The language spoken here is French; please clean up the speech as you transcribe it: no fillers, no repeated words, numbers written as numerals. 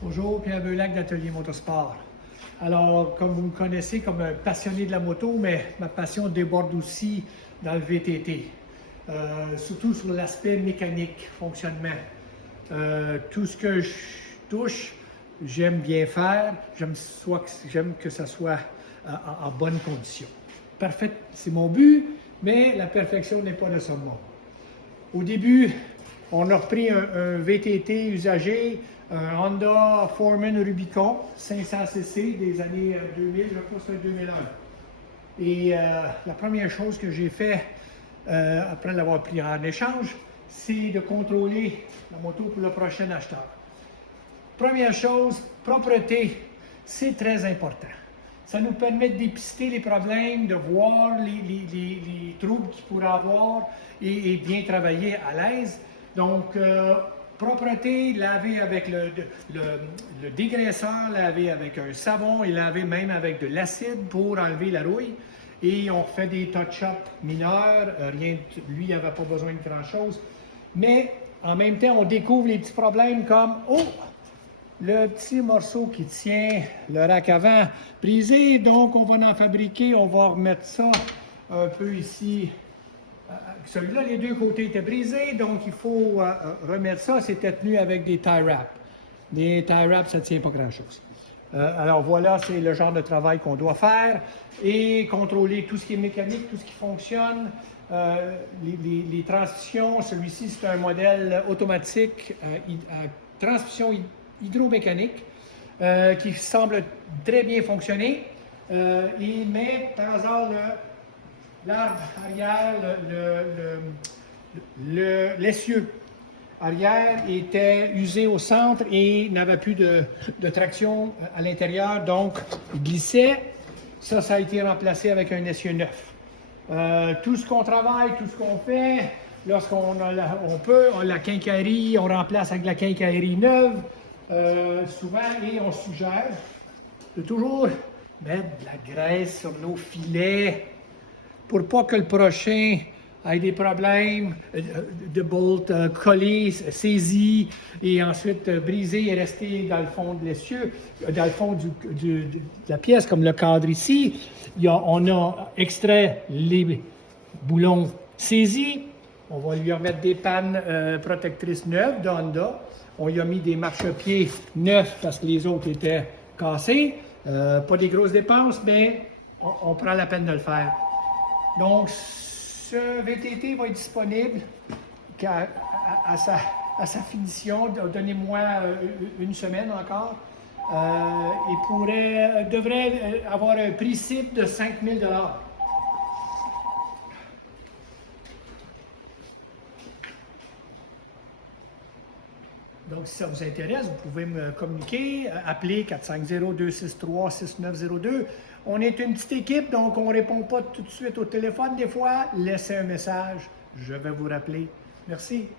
Bonjour, Pierre Beulac d'Atelier Motosport. Alors, comme vous me connaissez comme un passionné de la moto, mais ma passion déborde aussi dans le VTT, surtout sur l'aspect mécanique, fonctionnement. Tout ce que je touche, j'aime bien faire, j'aime que ça soit en bonne condition. Parfait, c'est mon but, mais la perfection n'est pas de ce monde. Au début, on a repris un VTT usagé, un Honda Foreman Rubicon 500cc des années 2000, je crois que c'est 2001. Et la première chose que j'ai fait après l'avoir pris en échange, c'est de contrôler la moto pour le prochain acheteur. Première chose, propreté, c'est très important. Ça nous permet de dépister les problèmes, de voir les troubles qu'il pourrait avoir et bien travailler à l'aise. Donc, propreté, laver avec le dégraisseur, laver avec un savon et laver même avec de l'acide pour enlever la rouille. Et on fait des touch-ups mineurs, lui, il n'avait pas besoin de grand-chose. Mais en même temps, on découvre les petits problèmes comme « Oh! Le petit morceau qui tient le rack avant brisé, donc on va en fabriquer, on va remettre ça un peu ici. Celui-là, les deux côtés étaient brisés, donc il faut remettre ça. C'était tenu avec des tie wraps. Des tie wraps, ça ne tient pas grand-chose. Alors voilà, c'est le genre de travail qu'on doit faire et contrôler tout ce qui est mécanique, tout ce qui fonctionne. Les transmissions, celui-ci c'est un modèle automatique, transmission hydromécanique qui semble très bien fonctionner. Mais par hasard, l'arbre arrière, l'essieu arrière était usé au centre et n'avait plus de traction à l'intérieur, donc il glissait. Ça a été remplacé avec un essieu neuf. Tout ce qu'on travaille, tout ce qu'on fait, lorsqu'on a la quincaillerie, on remplace avec la quincaillerie neuve. Souvent, et on suggère de toujours mettre de la graisse sur nos filets pour pas que le prochain ait des problèmes de bolt collés, saisis et ensuite brisés et restés dans le fond de l'essieu, dans le fond de la pièce, comme le cadre ici. On a extrait les boulons saisis. On va lui remettre des pannes protectrices neuves de Honda. On lui a mis des marchepieds neufs parce que les autres étaient cassés. Pas des grosses dépenses, mais on prend la peine de le faire. Donc, ce VTT va être disponible à sa finition. Donnez-moi une semaine encore. Il devrait avoir un prix cible de 5 000 $. Donc, si ça vous intéresse, vous pouvez me communiquer, appeler 450-263-6902. On est une petite équipe, donc on ne répond pas tout de suite au téléphone des fois. Laissez un message, je vais vous rappeler. Merci.